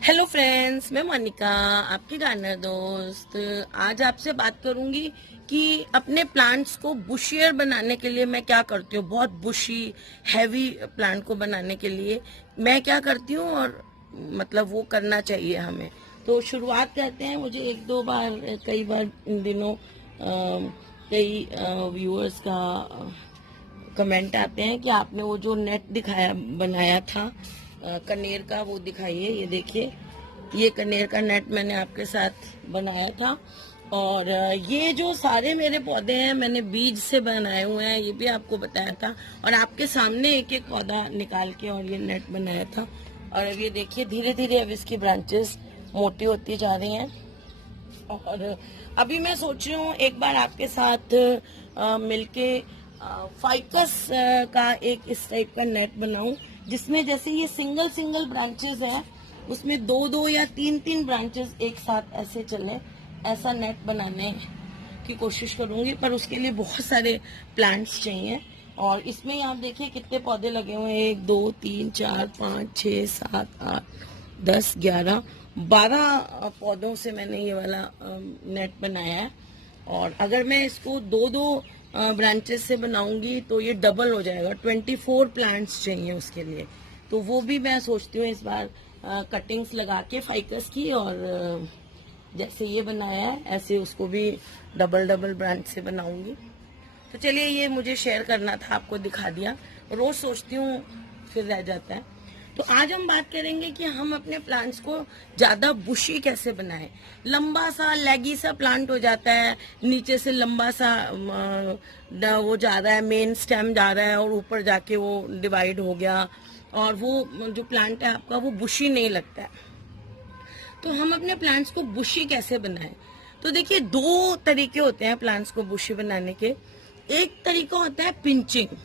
Hello friends, मैं मोनिका, आपकी gardener दोस्त। आज आपसे बात करूंगी कि अपने प्लांट्स को बुशियर बनाने के लिए मैं क्या करती हूँ। बहुत बुशी हैवी प्लांट को बनाने के लिए मैं क्या करती हूँ और मतलब वो करना चाहिए हमें। तो शुरुआत करते हैं। मुझे एक दो बार कई बार इन दिनों कई व्यूअर्स का कमेंट आते हैं कि आपने वो जो नेट दिखाया बनाया था कनेर का, वो दिखाइए। ये देखिए, ये कनेर का नेट मैंने आपके साथ बनाया था। और ये जो सारे मेरे पौधे हैं मैंने बीज से बनाए हुए हैं, ये भी आपको बताया था। और आपके सामने एक एक पौधा निकाल के और ये नेट बनाया था। और अब ये देखिए, धीरे धीरे अब इसकी ब्रांचेस मोटी होती जा रही हैं। और अभी मैं सोच रही हूँ एक बार आपके साथ मिलके फाइकस का एक इस टाइप का नेट बनाऊं, जिसमें जैसे ये सिंगल सिंगल ब्रांचेस हैं, उसमें दो दो या तीन तीन ब्रांचेस एक साथ ऐसे चले। ऐसा नेट बनाने की कोशिश करूंगी, पर उसके लिए बहुत सारे प्लांट्स चाहिए। और इसमें आप देखिए कितने पौधे लगे हुए हैं। 1 2 3 4 5 6 7 8 10 11 12 पौधों से मैंने ये वाला नेट बनाया है। और अगर मैं इसको दो दो ब्रांचेस से बनाऊंगी तो ये डबल हो जाएगा। 24 प्लांट्स चाहिए उसके लिए। तो वो भी मैं सोचती हूँ इस बार कटिंग्स लगा के फाइकस की, और जैसे ये बनाया है ऐसे उसको भी डबल डबल ब्रांच से बनाऊंगी। तो चलिए, ये मुझे शेयर करना था, आपको दिखा दिया। रोज सोचती हूँ फिर रह जाता है। तो आज हम बात करेंगे कि हम अपने प्लांट्स को ज्यादा बुशी कैसे बनाएं। लंबा सा लेगी सा प्लांट हो जाता है, नीचे से लंबा सा वो जा रहा है, मेन स्टेम जा रहा है और ऊपर जाके वो डिवाइड हो गया, और वो जो प्लांट है आपका वो बुशी नहीं लगता है। तो हम अपने प्लांट्स को बुशी कैसे बनाएं? तो देखिए, दो तरीके होते हैं प्लांट्स को बुशी बनाने के। एक तरीका होता है पिंचिंग।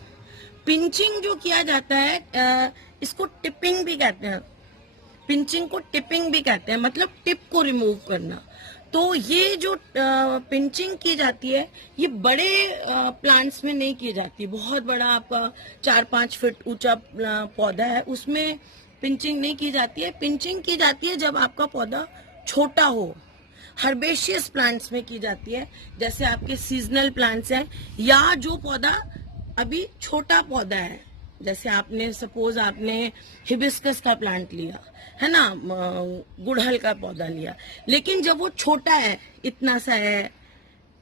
पिंचिंग जो किया जाता है इसको टिपिंग भी कहते हैं। पिंचिंग को टिपिंग भी कहते हैं, मतलब टिप को रिमूव करना। तो ये जो पिंचिंग की जाती है, ये बड़े प्लांट्स में नहीं की जाती। बहुत बड़ा आपका 4-5 फीट ऊंचा पौधा है, उसमें पिंचिंग नहीं की जाती है। पिंचिंग की जाती है जब आपका पौधा छोटा हो। हर्बेशियस प्लांट्स में की जाती है, जैसे आपके सीजनल प्लांट्स हैं, या जो पौधा अभी छोटा पौधा है। जैसे आपने सपोज आपने हिबिस्कस का प्लांट लिया है ना, गुड़हल का पौधा लिया, लेकिन जब वो छोटा है, इतना सा है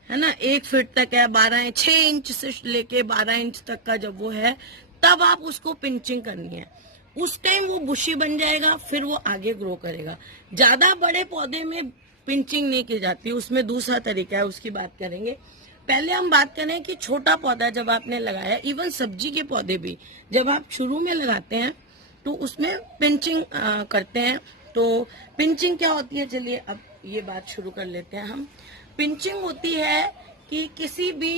ना, 1 फीट तक है, 6 इंच से लेके 12 इंच तक का जब वो है, तब आप उसको पिंचिंग करनी है। उस टाइम वो बुशी बन जाएगा, फिर वो आगे ग्रो करेगा। ज्यादा बड़े पौधे में पिंचिंग नहीं की जाती, उसमें दूसरा तरीका है, उसकी बात करेंगे। पहले हम बात करें कि छोटा पौधा जब आपने लगाया, इवन सब्जी के पौधे भी जब आप शुरू में लगाते हैं तो उसमें पिंचिंग करते हैं। तो पिंचिंग क्या होती है, चलिए अब ये बात शुरू कर लेते हैं हम। पिंचिंग होती है कि किसी भी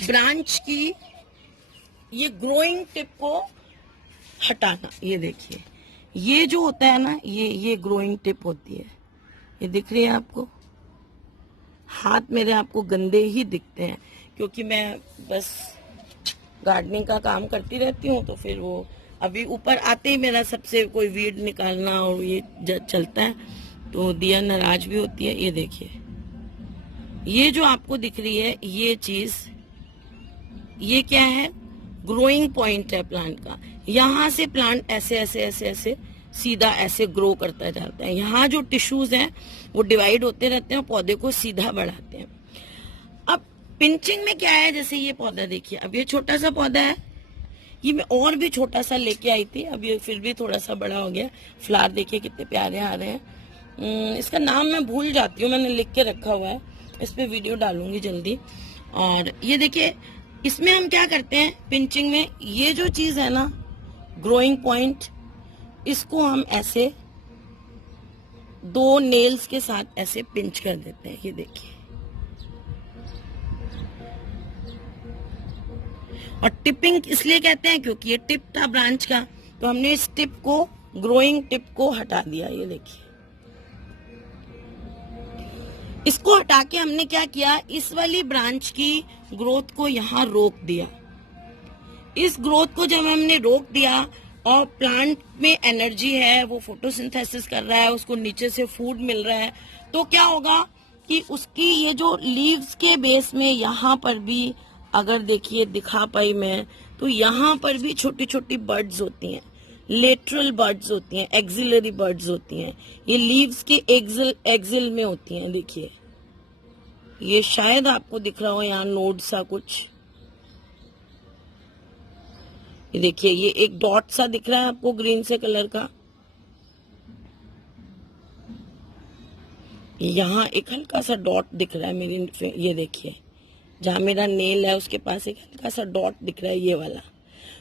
ब्रांच की ये ग्रोइंग टिप को हटाना। ये देखिए, ये जो होता है ना, ये ग्रोइंग टिप होती है। ये दिख रही है आपको? हाथ मेरे आपको गंदे ही दिखते हैं, क्योंकि मैं बस गार्डनिंग का काम करती रहती हूँ। तो फिर वो अभी ऊपर आते ही मेरा सबसे कोई वीड निकालना और ये चलता है, तो दिया नाराज भी होती है। ये देखिए, ये जो आपको दिख रही है ये चीज, ये क्या है? ग्रोइंग पॉइंट है प्लांट का। यहाँ से प्लांट ऐसे ऐसे ऐसे ऐसे सीधा ऐसे ग्रो करता जाता है। यहाँ जो टिश्यूज हैं वो डिवाइड होते रहते हैं, पौधे को सीधा बढ़ाते हैं। अब पिंचिंग में क्या है, जैसे ये पौधा देखिए, अब ये छोटा सा पौधा है, ये मैं और भी छोटा सा लेके आई थी, अब ये फिर भी थोड़ा सा बड़ा हो गया। फ्लावर देखिए कितने प्यारे आ रहे हैं। इसका नाम मैं भूल जाती हूँ, मैंने लिख के रखा हुआ है, इस पे वीडियो डालूंगी जल्दी। और ये देखिए, इसमें हम क्या करते हैं पिंचिंग में, ये जो चीज है ना ग्रोइंग पॉइंट, इसको हम ऐसे 2 नेल्स के साथ ऐसे पिंच कर देते हैं। ये देखिए, और टिपिंग इसलिए कहते हैं क्योंकि ये टिप था ब्रांच का, तो हमने इस टिप को, ग्रोइंग टिप को हटा दिया। ये देखिए, इसको हटा के हमने क्या किया, इस वाली ब्रांच की ग्रोथ को यहाँ रोक दिया। इस ग्रोथ को जब हमने रोक दिया और प्लांट में एनर्जी है, वो फोटोसिंथेसिस कर रहा है, उसको नीचे से फूड मिल रहा है, तो क्या होगा कि उसकी ये जो लीव्स के बेस में यहाँ पर भी, अगर देखिए दिखा पाई मैं, तो यहाँ पर भी छोटी छोटी बर्ड्स होती हैं, लेटरल बर्ड्स होती हैं, एक्सिलरी बर्ड्स होती हैं। ये लीव्स के एक्सिल में होती हैं। देखिए ये शायद आपको दिख रहा हो यहाँ नोड सा कुछ, ये देखिए ये एक डॉट सा दिख रहा है आपको ग्रीन से कलर का, यहाँ एक हल्का सा डॉट दिख रहा है मेरी, ये देखिए जहां मेरा नेल है उसके पास एक हल्का सा डॉट दिख रहा है, ये वाला।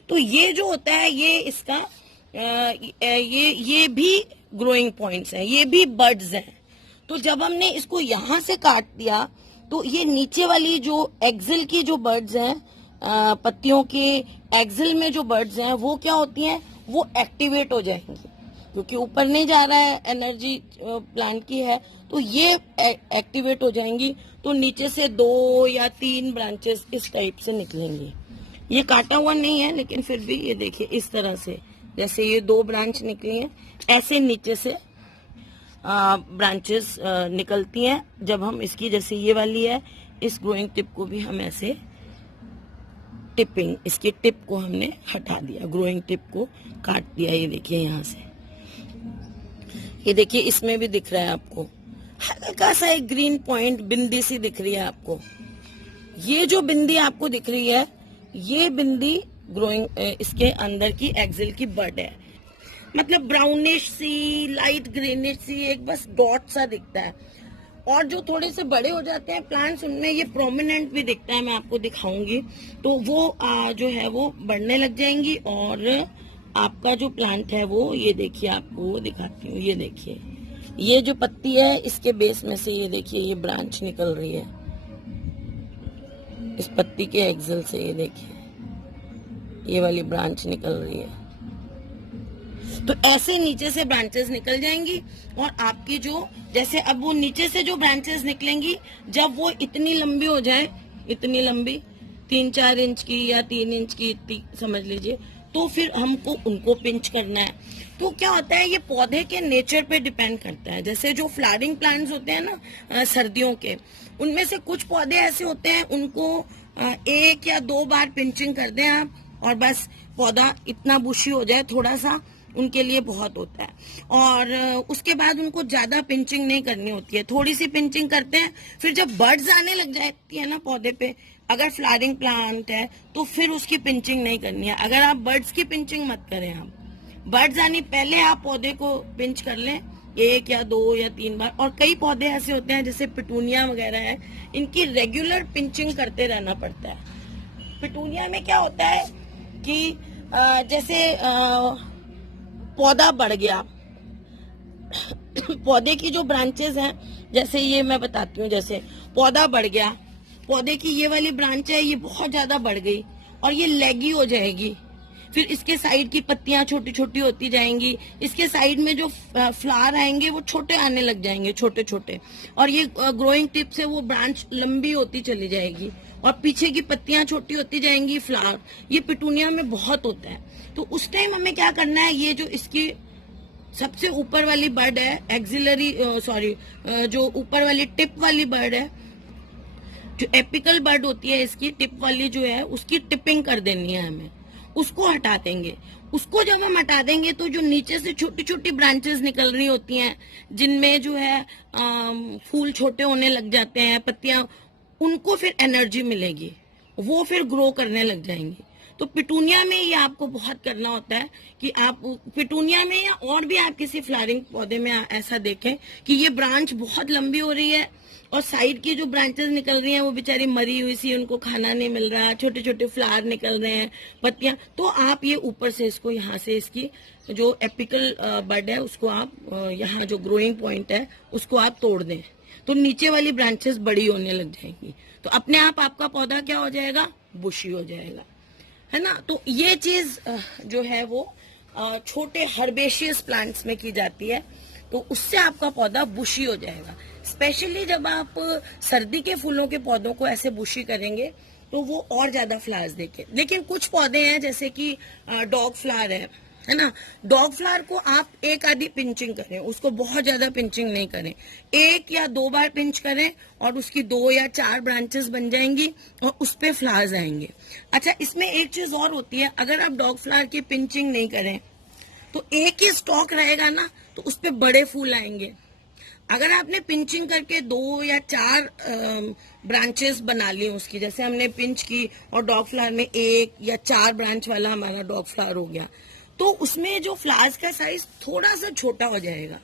तो ये जो होता है ये इसका ये भी ग्रोइंग पॉइंट्स हैं, ये भी बर्ड्स हैं। तो जब हमने इसको यहां से काट दिया तो ये नीचे वाली जो एक्सिल की जो बर्ड्स हैं, पत्तियों के एक्सिल में जो बर्ड्स हैं वो क्या होती हैं, वो एक्टिवेट हो जाएंगी, क्योंकि ऊपर नहीं जा रहा है, एनर्जी प्लांट की है, तो ये एक्टिवेट हो जाएंगी। तो नीचे से 2 या 3 ब्रांचेस इस टाइप से निकलेंगी। ये काटा हुआ नहीं है लेकिन फिर भी ये देखिए इस तरह से, जैसे ये 2 ब्रांच निकली हैं, ऐसे नीचे से ब्रांचेस निकलती हैं। जब हम इसकी, जैसे ये वाली है, इस ग्रोइंग टिप को भी हम ऐसे टिपिंग, इसकी टिप को हमने हटा दिया, ग्रोइंग टिप को काट दिया। ये देखिए यहाँ से, ये देखिए इसमें भी दिख रहा है आपको हल्का सा एक ग्रीन पॉइंट, बिंदी सी दिख रही है आपको। ये जो बिंदी आपको दिख रही है, ये बिंदी ग्रोइंग इसके अंदर की एक्सिल की बड है, मतलब ब्राउनिश सी, लाइट ग्रीनिश सी, एक बस डॉट सा दिखता है। और जो थोड़े से बड़े हो जाते हैं प्लांट्स, उनमें ये प्रोमिनेंट भी दिखता है, मैं आपको दिखाऊंगी। तो वो जो है वो बढ़ने लग जाएंगी और आपका जो प्लांट है वो, ये देखिए आपको वो दिखाती हूँ, ये देखिए ये जो पत्ती है इसके बेस में से, ये देखिए ये ब्रांच निकल रही है इस पत्ती के एक्सिल से, ये देखिए ये वाली ब्रांच निकल रही है। तो ऐसे नीचे से ब्रांचेस निकल जाएंगी और आपकी जो, जैसे अब वो नीचे से जो ब्रांचेस निकलेंगी, जब वो इतनी लंबी हो जाए, इतनी लंबी 3-4 इंच की या 3 इंच की, इतनी समझ लीजिए, तो फिर हमको उनको पिंच करना है। तो क्या होता है, ये पौधे के नेचर पे डिपेंड करता है। जैसे जो फ्लावरिंग प्लांट्स होते हैं ना सर्दियों के, उनमें से कुछ पौधे ऐसे होते हैं, उनको 1 या 2 बार पिंचिंग कर दें आप, और बस पौधा इतना बुशी हो जाए, थोड़ा सा उनके लिए बहुत होता है। और उसके बाद उनको ज्यादा पिंचिंग नहीं करनी होती है, थोड़ी सी पिंचिंग करते हैं। फिर जब बर्ड्स आने लग जाती है ना पौधे पे, अगर फ्लावरिंग प्लांट है तो फिर उसकी पिंचिंग नहीं करनी है। अगर आप बर्ड्स की पिंचिंग मत करें, आप बर्ड्स आने पहले आप पौधे को पिंच कर लें 1 या 2 या 3 बार। और कई पौधे ऐसे होते हैं जैसे पिटूनिया वगैरह है, इनकी रेगुलर पिंचिंग करते रहना पड़ता है। पिटूनिया में क्या होता है कि जैसे पौधा बढ़ गया, पौधे की जो ब्रांचेस हैं, जैसे ये मैं बताती हूँ, जैसे पौधा बढ़ गया, पौधे की ये वाली ब्रांच है, ये बहुत ज्यादा बढ़ गई और ये लेगी हो जाएगी। फिर इसके साइड की पत्तियां छोटी छोटी होती जाएंगी, इसके साइड में जो फ्लावर आएंगे वो छोटे आने लग जाएंगे, छोटे छोटे, और ये ग्रोइंग टिप से वो ब्रांच लंबी होती चली जाएगी और पीछे की पत्तियां छोटी होती जाएंगी, फ्लावर। ये पिटूनिया में बहुत होता है। तो उस टाइम हमें क्या करना है, ये जो इसकी सबसे ऊपर वाली बर्ड है, एक्सिलरी जो ऊपर वाली टिप वाली बर्ड है, जो एपिकल बर्ड होती है, इसकी टिप वाली जो है, उसकी टिपिंग कर देनी है हमें, उसको हटा देंगे। उसको जब हम हटा देंगे तो जो नीचे से छोटी छोटी ब्रांचेस निकल रही होती हैं, जिनमें जो है फूल छोटे होने लग जाते हैं, पत्तियां, उनको फिर एनर्जी मिलेगी, वो फिर ग्रो करने लग जाएंगी। तो पिटूनिया में ये आपको बहुत करना होता है कि आप पिटूनिया में या और भी आप किसी फ्लावरिंग पौधे में ऐसा देखें कि ये ब्रांच बहुत लंबी हो रही है और साइड की जो ब्रांचेस निकल रही हैं वो बेचारी मरी हुई सी, उनको खाना नहीं मिल रहा, छोटे छोटे फ्लावर निकल रहे हैं, पत्तियां। तो आप ये ऊपर से इसको, यहाँ से इसकी जो एपिकल बड है उसको आप, यहाँ जो ग्रोइंग पॉइंट है उसको आप तोड़ दें, तो नीचे वाली ब्रांचेस बड़ी होने लग जाएंगी। तो अपने आप आपका पौधा क्या हो जाएगा, बुशी हो जाएगा, है ना। तो ये चीज जो है वो छोटे हर्बेशियस प्लांट्स में की जाती है, तो उससे आपका पौधा बुशी हो जाएगा। स्पेशली जब आप सर्दी के फूलों के पौधों को ऐसे बुशी करेंगे तो वो और ज्यादा फ्लावर्स देंगे। लेकिन कुछ पौधे हैं जैसे कि डॉग फ्लावर है, है ना। डॉग फ्लावर को आप एक आधी पिंचिंग करें, उसको बहुत ज्यादा पिंचिंग नहीं करें, 1 या 2 बार पिंच करें और उसकी 2 या 4 ब्रांचेस बन जाएंगी और उस पे फ्लावर्स आएंगे। अच्छा, इसमें एक चीज और होती है, अगर आप डॉग फ्लावर की पिंचिंग नहीं करें तो एक ही स्टॉक रहेगा ना, तो उस पे बड़े फूल आएंगे। अगर आपने पिंचिंग करके 2 या 4 ब्रांचेस बना ली उसकी, जैसे हमने पिंच की और डॉग फ्लावर में 1 या 4 ब्रांच वाला हमारा डॉग फ्लावर हो गया, तो उसमें जो फ्लावर्स का साइज थोड़ा सा छोटा हो जाएगा।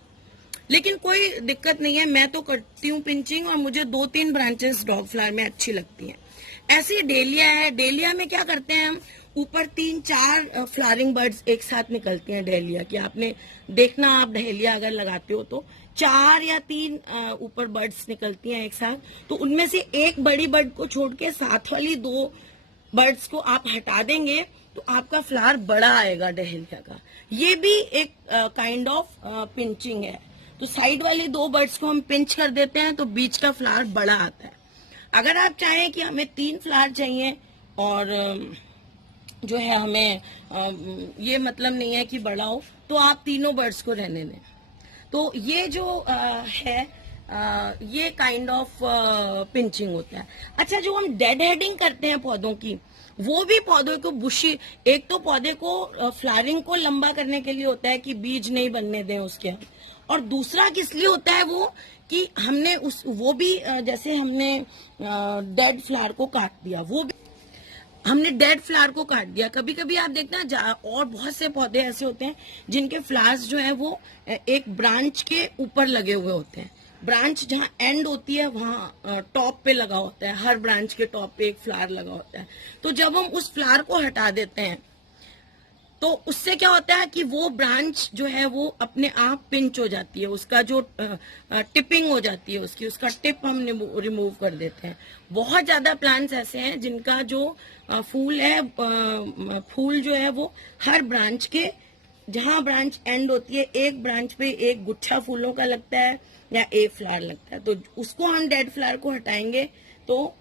लेकिन कोई दिक्कत नहीं है, मैं तो करती हूँ पिंचिंग और मुझे 2-3 ब्रांचेस डॉग फ्लावर में अच्छी लगती हैं। ऐसे डेलिया है, डेलिया में क्या करते हैं हम, ऊपर 3-4 फ्लावरिंग बर्ड्स एक साथ निकलती हैं डेलिया की। आपने देखना, आप डेलिया अगर लगाते हो तो 4 या 3 ऊपर बर्ड्स निकलती हैं एक साथ, तो उनमें से एक बड़ी बर्ड को छोड़ के साथ वाली 2 बर्ड्स को आप हटा देंगे तो आपका फ्लावर बड़ा आएगा डहेलिया का। ये भी एक काइंड ऑफ पिंचिंग है। तो साइड वाली 2 बर्ड्स को हम पिंच कर देते हैं तो बीच का फ्लावर बड़ा आता है। अगर आप चाहें कि हमें 3 फ्लावर चाहिए और जो है हमें ये मतलब नहीं है कि बड़ा हो, तो आप तीनों बर्ड्स को रहने दें। तो ये जो है ये काइंड ऑफ पिंचिंग होता है। अच्छा, जो हम डेड हेडिंग करते हैं पौधों की, वो भी पौधे को बुशी, एक तो पौधे को फ्लावरिंग को लंबा करने के लिए होता है कि बीज नहीं बनने दें उसके, और दूसरा किस लिए होता है वो कि हमने वो भी जैसे हमने डेड फ्लावर को काट दिया, वो भी हमने डेड फ्लावर को काट दिया। कभी कभी आप देखना, और बहुत से पौधे ऐसे होते हैं जिनके फ्लावर्स जो है वो एक ब्रांच के ऊपर लगे हुए होते हैं। ब्रांच जहाँ एंड होती है वहाँ टॉप पे लगा होता है, हर ब्रांच के टॉप पे एक फ्लावर लगा होता है। तो जब हम उस फ्लावर को हटा देते हैं तो उससे क्या होता है कि वो ब्रांच जो है वो अपने आप पिंच हो जाती है, उसका जो टिपिंग हो जाती है उसका टिप हम रिमूव कर देते हैं। बहुत ज्यादा प्लांट्स ऐसे हैं जिनका जो फूल है, फूल जो है वो हर ब्रांच के, जहाँ ब्रांच एंड होती है, एक ब्रांच पे एक गुच्छा फूलों का लगता है या एक फ्लावर लगता है। तो उसको हम डेड फ्लावर को हटाएंगे तो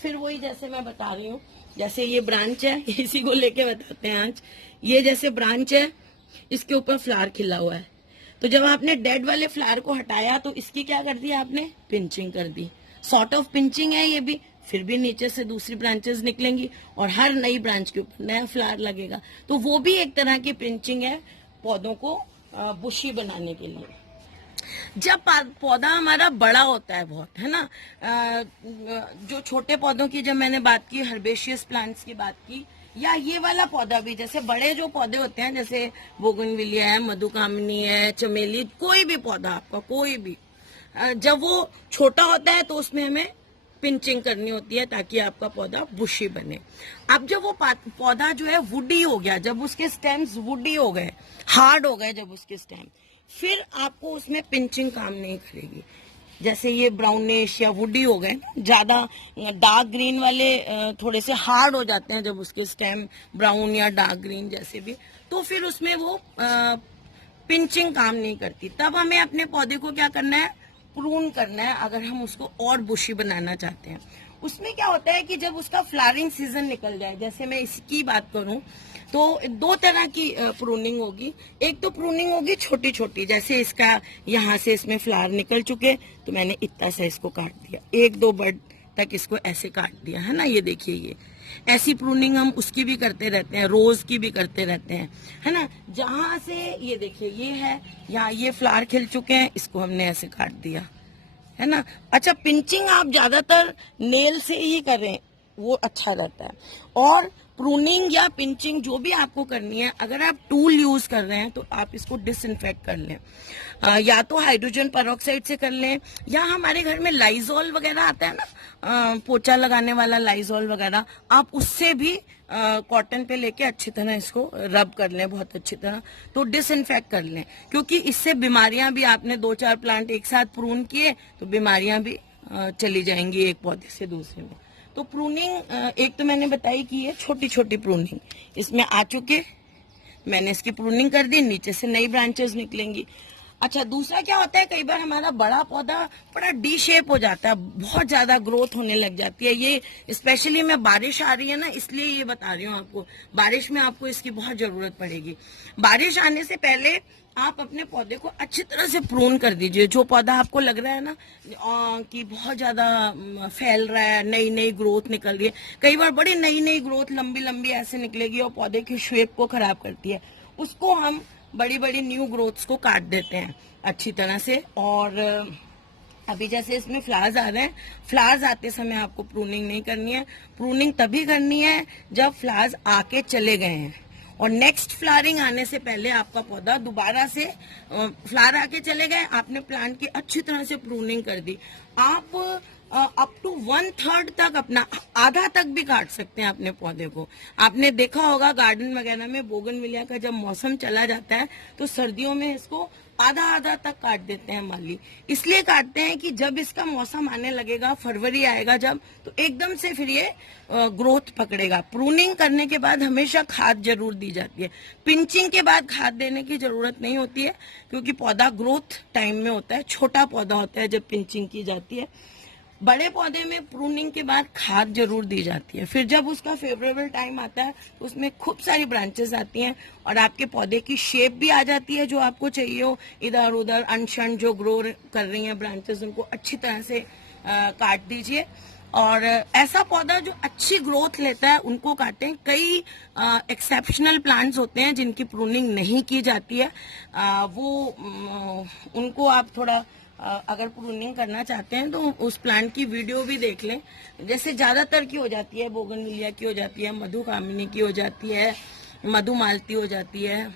फिर वही जैसे मैं बता रही हूँ, जैसे ये ब्रांच है, इसी को लेके बताते हैं आज। ये जैसे ब्रांच है, इसके ऊपर फ्लावर खिला हुआ है, तो जब आपने डेड वाले फ्लावर को हटाया तो इसकी क्या कर दी आपने, पिंचिंग कर दी। सॉर्ट ऑफ पिंचिंग है ये भी, फिर भी नीचे से दूसरी ब्रांचेस निकलेंगी और हर नई ब्रांच के ऊपर नया फ्लावर लगेगा। तो वो भी एक तरह की पिंचिंग है पौधों को बुशी बनाने के लिए। जब पौधा हमारा बड़ा होता है बहुत, है ना, जो छोटे पौधों की जब मैंने बात की, हर्बेशियस प्लांट्स की बात की, या ये वाला पौधा भी, जैसे बड़े जो पौधे होते हैं जैसे बोगनविलिया है, मधुकामिनी है, चमेली, कोई भी पौधा आपका, कोई भी, जब वो छोटा होता है तो उसमें हमें पिंचिंग करनी होती है ताकि आपका पौधा बुशी बने। अब जब वो पौधा जो है वुडी हो गया, जब उसके स्टेम्स वुडी हो गए, हार्ड हो गए जब उसके स्टेम, फिर आपको उसमें पिंचिंग काम नहीं करेगी। जैसे ये ब्राउनिश या वुडी हो गए, ज्यादा डार्क ग्रीन वाले थोड़े से हार्ड हो जाते हैं जब उसके स्टेम ब्राउन या डार्क ग्रीन जैसे भी, तो फिर उसमें वो पिंचिंग काम नहीं करती। तब हमें अपने पौधे को क्या करना है, प्रून करना है, अगर हम उसको और बुशी बनाना चाहते हैं। उसमें क्या होता है कि जब उसका फ्लावरिंग सीजन निकल जाए, जैसे मैं इसकी बात करूं तो 2 तरह की प्रूनिंग होगी। एक तो प्रूनिंग होगी छोटी छोटी, जैसे इसका यहाँ से इसमें फ्लावर निकल चुके तो मैंने इतना सा इसको काट दिया, 1-2 बर्ड तक इसको ऐसे काट दिया, है ना। ये देखिए, ये ऐसी प्रूनिंग हम उसकी भी करते रहते हैं, रोज की भी करते रहते हैं, है ना। जहां से ये देखिए ये है, यहाँ ये फ्लावर खिल चुके हैं, इसको हमने ऐसे काट दिया, है ना। अच्छा, पिंचिंग आप ज्यादातर नेल से ही करें, वो अच्छा रहता है। और प्रूनिंग या पिंचिंग जो भी आपको करनी है, अगर आप टूल यूज कर रहे हैं तो आप इसको डिसइंफेक्ट कर लें, या तो हाइड्रोजन पेरोक्साइड से कर लें, या हमारे घर में लाइजॉल वगैरह आता है ना, पोछा लगाने वाला लाइजॉल वगैरह, आप उससे भी कॉटन पे लेके अच्छी तरह इसको रब कर लें, बहुत अच्छी तरह, तो डिसइंफेक्ट कर लें। क्योंकि इससे बीमारियां भी, आपने 2-4 प्लांट एक साथ प्रून किए तो बीमारियां भी चली जाएंगी एक पौधे से दूसरे में। तो प्रूनिंग एक तो मैंने बताई कि ये छोटी छोटी प्रूनिंग, इसमें आ चुके, मैंने इसकी प्रूनिंग कर दी, नीचे से नई ब्रांचेस निकलेंगी। अच्छा, दूसरा क्या होता है, कई बार हमारा बड़ा पौधा बड़ा डी शेप हो जाता है, बहुत ज्यादा ग्रोथ होने लग जाती है। ये स्पेशली मैं बारिश आ रही है ना, इसलिए ये बता रही हूँ आपको। बारिश में आपको इसकी बहुत जरूरत पड़ेगी। बारिश आने से पहले आप अपने पौधे को अच्छी तरह से प्रून कर दीजिए। जो पौधा आपको लग रहा है ना कि बहुत ज्यादा फैल रहा है, नई नई ग्रोथ निकल रही है, कई बार बड़ी नई नई ग्रोथ लंबी लंबी ऐसे निकलेगी और पौधे की शेप को खराब करती है, उसको हम बड़ी बड़ी न्यू ग्रोथ्स को काट देते हैं अच्छी तरह से। और अभी जैसे इसमें फ्लावर्स आ रहे हैं, फ्लावर्स आते समय आपको प्रूनिंग नहीं करनी है। प्रूनिंग तभी करनी है जब फ्लावर्स आके चले गए हैं, और नेक्स्ट फ्लावरिंग आने से पहले आपका पौधा दोबारा से फ्लावर आके चले गए, आपने प्लांट की अच्छी तरह से प्रूनिंग कर दी। आप अप टू 1/3 तक, अपना आधा तक भी काट सकते हैं अपने पौधे को। आपने देखा होगा गार्डन वगैरह में बोगनविलिया का जब मौसम चला जाता है तो सर्दियों में इसको आधा आधा तक काट देते हैं माली। इसलिए काटते हैं कि जब इसका मौसम आने लगेगा, फरवरी आएगा जब, तो एकदम से फिर ये ग्रोथ पकड़ेगा। प्रूनिंग करने के बाद हमेशा खाद जरूर दी जाती है। पिंचिंग के बाद खाद देने की जरूरत नहीं होती है, क्योंकि पौधा ग्रोथ टाइम में होता है, छोटा पौधा होता है जब पिंचिंग की जाती है। बड़े पौधे में प्रूनिंग के बाद खाद जरूर दी जाती है। फिर जब उसका फेवरेबल टाइम आता है तो उसमें खूब सारी ब्रांचेस आती हैं और आपके पौधे की शेप भी आ जाती है जो आपको चाहिए हो। इधर उधर अनशन जो ग्रो कर रही हैं ब्रांचेस, उनको अच्छी तरह से काट दीजिए। और ऐसा पौधा जो अच्छी ग्रोथ लेता है उनको काटें। कई एक्सेप्शनल प्लांट्स होते हैं जिनकी प्रूनिंग नहीं की जाती है, उनको आप थोड़ा अगर प्रूनिंग करना चाहते हैं तो उस प्लांट की वीडियो भी देख लें। जैसे ज्यादातर की हो जाती है, बोगनविलिया की हो जाती है, मधुकामिनी की हो जाती है, मधुमालती हो जाती है।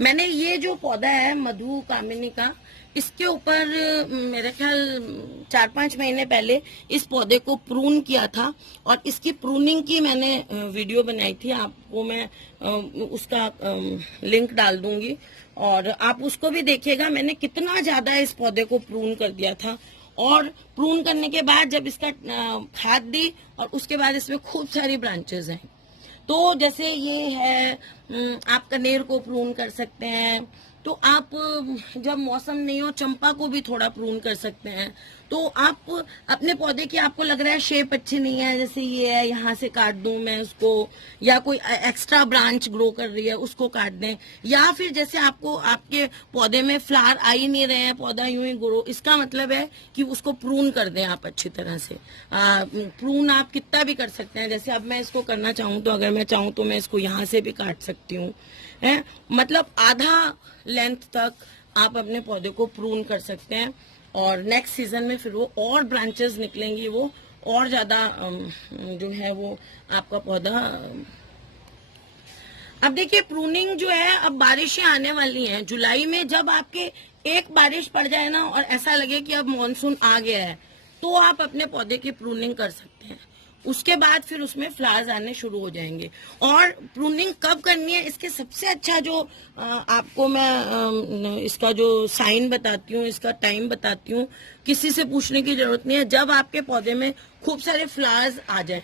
मैंने ये जो पौधा है मधुकामिनी का, इसके ऊपर मेरे ख्याल 4-5 महीने पहले इस पौधे को प्रून किया था और इसकी प्रूनिंग की मैंने वीडियो बनाई थी। आपको मैं उसका लिंक डाल दूंगी और आप उसको भी देखिएगा। मैंने कितना ज्यादा इस पौधे को प्रून कर दिया था, और प्रून करने के बाद जब इसका खाद दी और उसके बाद इसमें खूब सारी ब्रांचेस हैं। तो जैसे ये है, आप कनेर को प्रून कर सकते हैं, तो आप जब मौसम नहीं हो चंपा को भी थोड़ा प्रून कर सकते हैं। तो आप अपने पौधे की, आपको लग रहा है शेप अच्छी नहीं है, जैसे ये है, यहाँ से काट दूं मैं उसको, या कोई एक्स्ट्रा ब्रांच ग्रो कर रही है उसको काट दें, या फिर जैसे आपको आपके पौधे में फ्लावर आ ही नहीं रहे हैं, पौधा यूं ही ग्रो, इसका मतलब है कि उसको प्रून कर दें आप अच्छी तरह से। प्रून आप कितना भी कर सकते हैं। जैसे अब मैं इसको करना चाहूँ तो, अगर मैं चाहूँ तो मैं इसको यहाँ से भी काट सकती हूँ, है मतलब आधा लेंथ तक आप अपने पौधे को प्रून कर सकते हैं। और नेक्स्ट सीजन में फिर वो और ब्रांचेस निकलेंगी, वो और ज्यादा जो है वो आपका पौधा। अब देखिए प्रूनिंग जो है, अब बारिशें आने वाली हैं जुलाई में, जब आपके एक बारिश पड़ जाए ना और ऐसा लगे कि अब मानसून आ गया है, तो आप अपने पौधे की प्रूनिंग कर सकते हैं। उसके बाद फिर उसमें फ्लावर्स आने शुरू हो जाएंगे। और प्रूनिंग कब करनी है, इसके सबसे अच्छा जो आपको मैं इसका जो साइन बताती हूँ, इसका टाइम बताती हूँ, किसी से पूछने की जरूरत नहीं है। जब आपके पौधे में खूब सारे फ्लावर्स आ जाए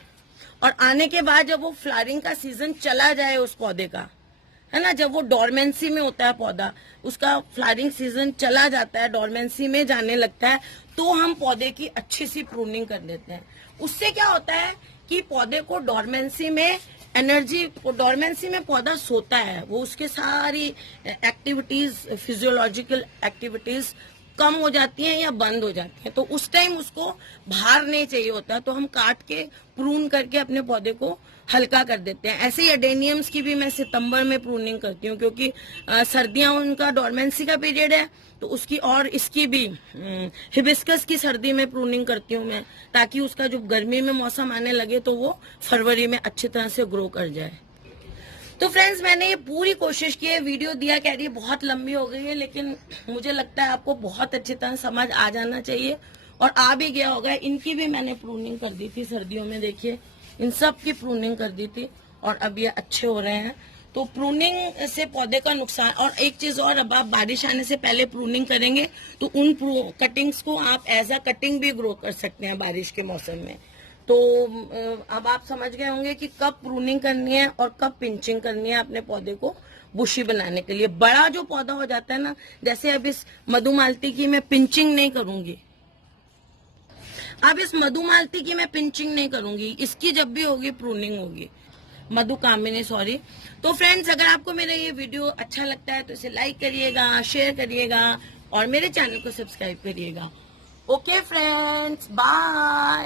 और आने के बाद जब वो फ्लावरिंग का सीजन चला जाए उस पौधे का, है ना, जब वो डोरमेंसी में होता है पौधा, उसका फ्लावरिंग सीजन चला जाता है, डोरमेंसी में जाने लगता है, तो हम पौधे की अच्छी सी प्रूनिंग कर देते हैं। उससे क्या होता है कि पौधे को डोरमेंसी में एनर्जी, डोरमेंसी में पौधा सोता है, वो उसके सारी एक्टिविटीज, फिजियोलॉजिकल एक्टिविटीज कम हो जाती हैं या बंद हो जाती हैं, तो उस टाइम उसको भार नहीं चाहिए होता, तो हम काट के प्रून करके अपने पौधे को हल्का कर देते हैं। ऐसे ही एडेनियम्स की भी मैं सितंबर में प्रूनिंग करती हूँ, क्योंकि सर्दियां उनका डोरमेंसी का पीरियड है, तो उसकी, और इसकी भी हिबिस्कस की सर्दी में प्रूनिंग करती हूँ मैं, ताकि उसका जो गर्मी में मौसम आने लगे तो वो फरवरी में अच्छी तरह से ग्रो कर जाए। तो फ्रेंड्स, मैंने ये पूरी कोशिश की है, वीडियो दिया कह रही है बहुत लंबी हो गई है, लेकिन मुझे लगता है आपको बहुत अच्छी तरह समझ आ जाना चाहिए, और आ भी गया होगा। इनकी भी मैंने प्रूनिंग कर दी थी सर्दियों में, देखिए इन सब की प्रूनिंग कर दी थी और अब ये अच्छे हो रहे हैं। तो प्रूनिंग से पौधे का नुकसान, और एक चीज और, अब आप बारिश आने से पहले प्रूनिंग करेंगे तो उन कटिंग्स को आप एज अ कटिंग भी ग्रो कर सकते हैं बारिश के मौसम में। तो अब आप समझ गए होंगे कि कब प्रूनिंग करनी है और कब पिंचिंग करनी है अपने पौधे को बुशी बनाने के लिए। बड़ा जो पौधा हो जाता है ना, जैसे अब इस मधुमालती की मैं पिंचिंग नहीं करूंगी, अब इस मधुमालती की मैं पिंचिंग नहीं करूंगी, इसकी जब भी होगी प्रूनिंग होगी, मधुकामिनी सॉरी। तो फ्रेंड्स, अगर आपको मेरा ये वीडियो अच्छा लगता है तो इसे लाइक करिएगा, शेयर करिएगा और मेरे चैनल को सब्सक्राइब करिएगा। Okay friends, bye.